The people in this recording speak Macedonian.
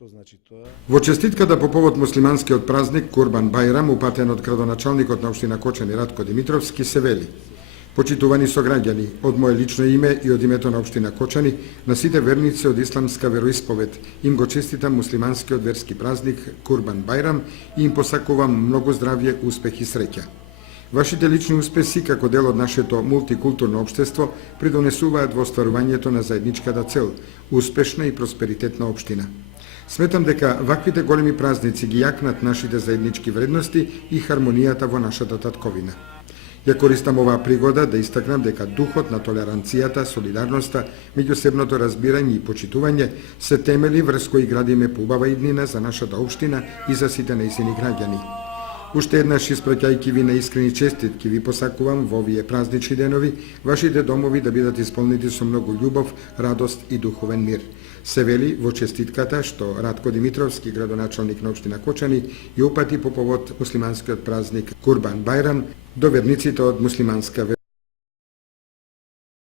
Што значи тоа? Во честитката по повод муслиманскиот празник Курбан Бајрам, упатен од градоначалникот на општина Кочани Радко Димитровски, се вели: Почитувани сограѓани, од мое лично име и од името на општина Кочани, на сите верници од исламска вероисповед, им го честитам муслиманскиот верски празник Курбан Бајрам и им посакувам многу здравје, успех и среќа. Вашите лични успеси како дел од нашето мултикултурно општество придонесуваат во остварувањето на заедничката цел, успешна и просперитетна општина. Сметам дека ваквите големи празници ги јакнат нашите заеднички вредности и хармонијата во нашата татковина. Ја користам оваа пригода да истакнам дека духот на толеранцијата, солидарноста, меѓусебното разбирање и почитување се темели врз кои градиме поубава иднина за нашата општина и за сите нејзини граѓани. Уште еднаш испраќајќи ви на искрени честитки ви посакувам во овие празнични денови вашите домови да бидат исполнети со многу љубов, радост и духовен мир. Се вели во честитката што Радко Димитровски, градоначалник на општина Кочани, ја упати по повод муслиманскиот празник Курбан Бајрам до верниците од муслиманска